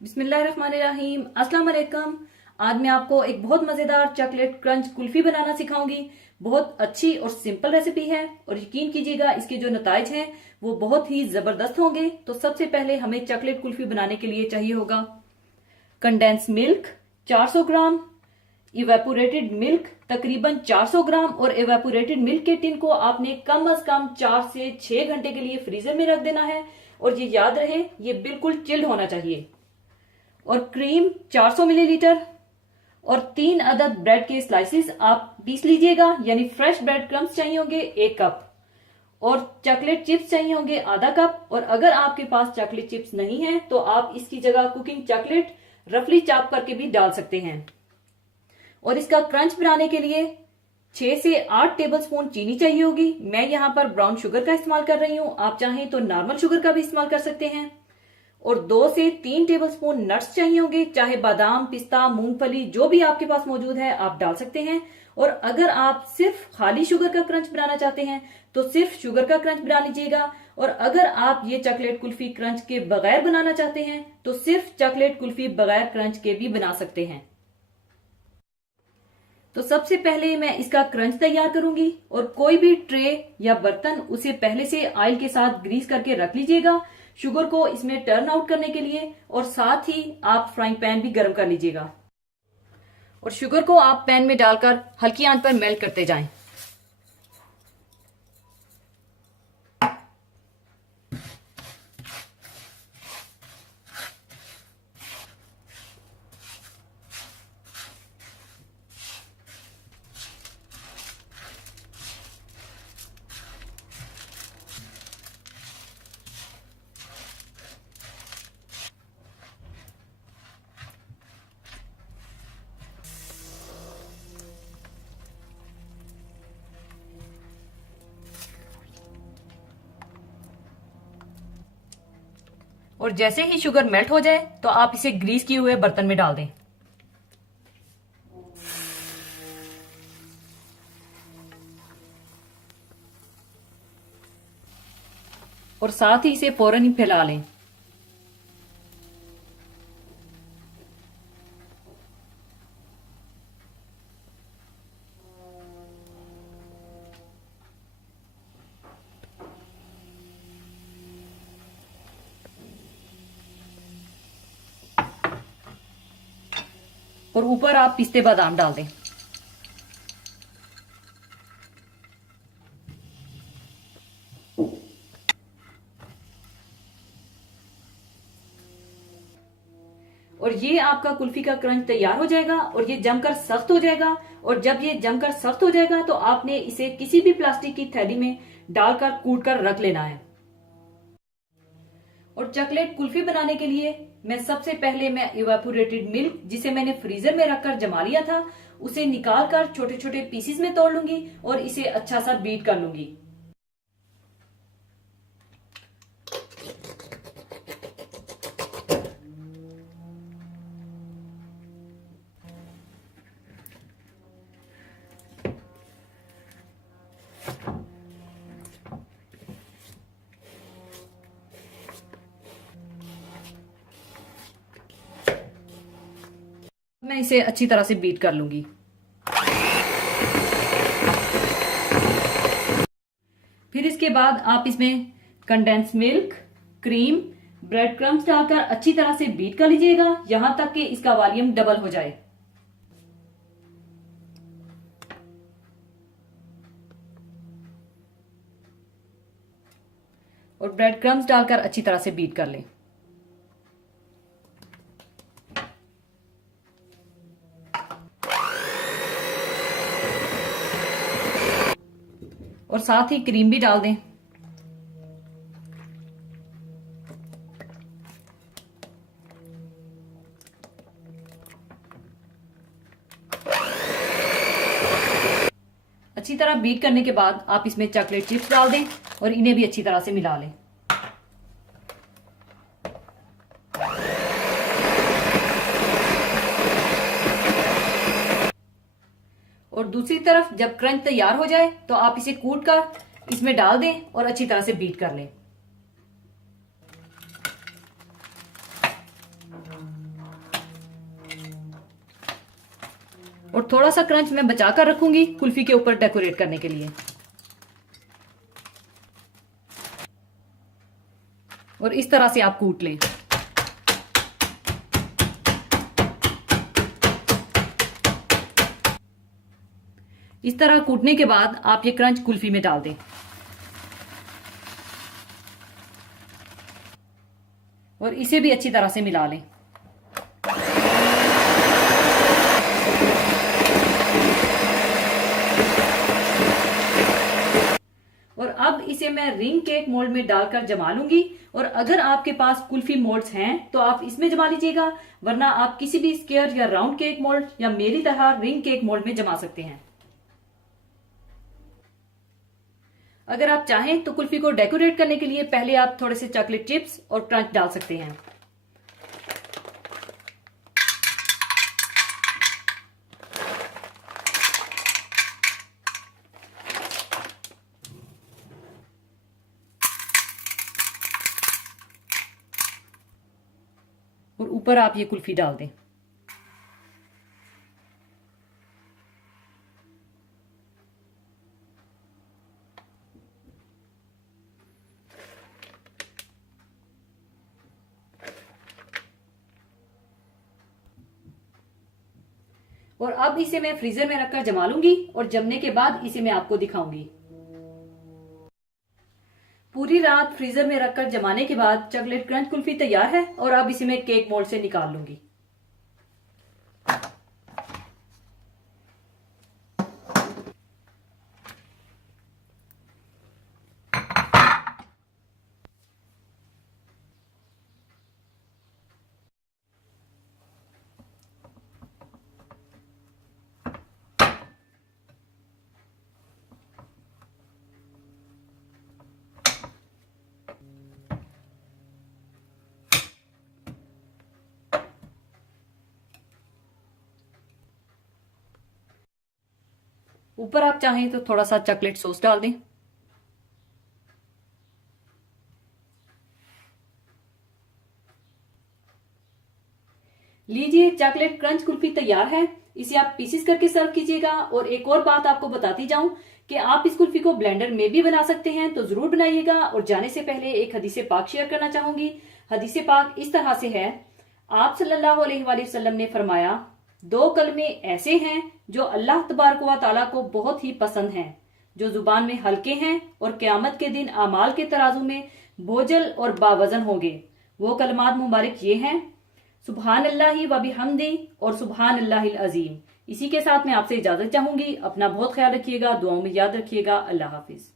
बिस्मिल्लाहिर्रहमानिर्रहीम। अस्सलाम वालेकुम। आज मैं आपको एक बहुत मजेदार चॉकलेट क्रंच कुल्फी बनाना सिखाऊंगी। बहुत अच्छी और सिंपल रेसिपी है और यकीन कीजिएगा इसके जो नताइज हैं वो बहुत ही जबरदस्त होंगे। तो सबसे पहले हमें चॉकलेट कुल्फी बनाने के लिए चाहिए होगा कंडेंस मिल्क 400 ग्राम, इवेपोरेटेड मिल्क तकरीबन 400 ग्राम। और इवेपोरेटेड मिल्क के टिन को आपने कम अज कम 4 से 6 घंटे के लिए फ्रीजर में रख देना है और ये याद रहे ये बिल्कुल चिल्ड होना चाहिए। और क्रीम 400 मिलीलीटर और 3 अदद ब्रेड के स्लाइसिस आप पीस लीजिएगा, यानी फ्रेश ब्रेड क्रम्स चाहिए होंगे 1 कप और चॉकलेट चिप्स चाहिए होंगे आधा कप। और अगर आपके पास चॉकलेट चिप्स नहीं है तो आप इसकी जगह कुकिंग चॉकलेट रफली चॉप करके भी डाल सकते हैं। और इसका क्रंच बनाने के लिए 6 से 8 टेबलस्पून चीनी चाहिए होगी। मैं यहाँ पर ब्राउन शुगर का इस्तेमाल कर रही हूँ, आप चाहें तो नॉर्मल शुगर का भी इस्तेमाल कर सकते हैं। और 2 से 3 टेबलस्पून नट्स चाहिए होंगे, चाहे बादाम, पिस्ता, मूंगफली जो भी आपके पास मौजूद है आप डाल सकते हैं। और अगर आप सिर्फ खाली शुगर का क्रंच बनाना चाहते हैं तो सिर्फ शुगर का क्रंच बना लीजिएगा। और अगर आप ये चॉकलेट कुल्फी क्रंच के बगैर बनाना चाहते हैं तो सिर्फ चॉकलेट कुल्फी बगैर क्रंच के भी बना सकते हैं। तो सबसे पहले मैं इसका क्रंच तैयार करूंगी और कोई भी ट्रे या बर्तन उसे पहले से ऑयल के साथ ग्रीस करके रख लीजिएगा शुगर को इसमें टर्न आउट करने के लिए। और साथ ही आप फ्राइंग पैन भी गर्म कर लीजिएगा और शुगर को आप पैन में डालकर हल्की आंच पर मेल्ट करते जाएं। और जैसे ही शुगर मेल्ट हो जाए तो आप इसे ग्रीस किए हुए बर्तन में डाल दें। और साथ ही इसे फौरन ही फैला लें। और ऊपर आप पिस्ते बादाम डाल दें। और ये आपका कुल्फी का क्रंच तैयार हो जाएगा और ये जमकर सख्त हो जाएगा। और जब ये जमकर सख्त हो जाएगा तो आपने इसे किसी भी प्लास्टिक की थैली में डालकर कूट कर रख लेना है। और चॉकलेट कुल्फी बनाने के लिए सबसे पहले मैं इवेपोरेटेड मिल्क जिसे मैंने फ्रीजर में रखकर जमा लिया था उसे निकाल कर छोटे छोटे पीसेस में तोड़ लूंगी और इसे अच्छा सा बीट कर लूंगी। मैं इसे अच्छी तरह से बीट कर लूंगी। फिर इसके बाद आप इसमें condense milk, cream, bread crumbs डालकर अच्छी तरह से बीट कर लीजिएगा यहां तक कि इसका वॉल्यूम डबल हो जाए। और ब्रेड क्रम्स डालकर अच्छी तरह से बीट कर लें। और साथ ही क्रीम भी डाल दें। अच्छी तरह बीट करने के बाद आप इसमें चॉकलेट चिप्स डाल दें और इन्हें भी अच्छी तरह से मिला लें। और दूसरी तरफ जब क्रंच तैयार हो जाए तो आप इसे कूट कर इसमें डाल दें और अच्छी तरह से बीट कर लें। और थोड़ा सा क्रंच मैं बचाकर रखूंगी कुल्फी के ऊपर डेकोरेट करने के लिए। और इस तरह से आप कूट लें। इस तरह कूटने के बाद आप ये क्रंच कुल्फी में डाल दें और इसे भी अच्छी तरह से मिला लें। और अब इसे मैं रिंग केक मोल्ड में डालकर जमा लूंगी। और अगर आपके पास कुल्फी मोल्ड्स हैं तो आप इसमें जमा लीजिएगा, वरना आप किसी भी स्क्वायर या राउंड केक मोल्ड या मेरी तरह रिंग केक मोल्ड में जमा सकते हैं। अगर आप चाहें तो कुल्फी को डेकोरेट करने के लिए पहले आप थोड़े से चॉकलेट चिप्स और क्रंच डाल सकते हैं। और ऊपर आप ये कुल्फी डाल दें। और अब इसे मैं फ्रीजर में रखकर जमा लूंगी और जमने के बाद इसे मैं आपको दिखाऊंगी। पूरी रात फ्रीजर में रखकर जमाने के बाद चॉकलेट क्रंच कुल्फी तैयार है और अब इसे मैं केक मोल्ड से निकाल लूंगी। ऊपर आप चाहें तो थोड़ा सा चॉकलेट सॉस डाल दें। लीजिए, चॉकलेट क्रंच कुल्फी तैयार है। इसे आप पीसेस करके सर्व कीजिएगा। और एक और बात आपको बताती जाऊं कि आप इस कुल्फी को ब्लेंडर में भी बना सकते हैं, तो जरूर बनाइएगा। और जाने से पहले एक हदीस पाक शेयर करना चाहूंगी। हदीस पाक इस तरह से है, आप सल्लल्लाहु अलैहि वसल्लम ने फरमाया, 2 कलमे ऐसे हैं जो अल्लाह तबारक व तआला को बहुत ही पसंद हैं, जो जुबान में हल्के हैं और क़यामत के दिन आमाल के तराजू में बोझल और बावजन होंगे। वो कलमात मुबारक ये हैं, सुबहान अल्लाहि व बिहम्दी और सुबहान अल्लाहिल अजीम। इसी के साथ मैं आपसे इजाजत चाहूंगी। अपना बहुत ख्याल रखिएगा, दुआओं में याद रखिएगा। अल्लाह हाफिज।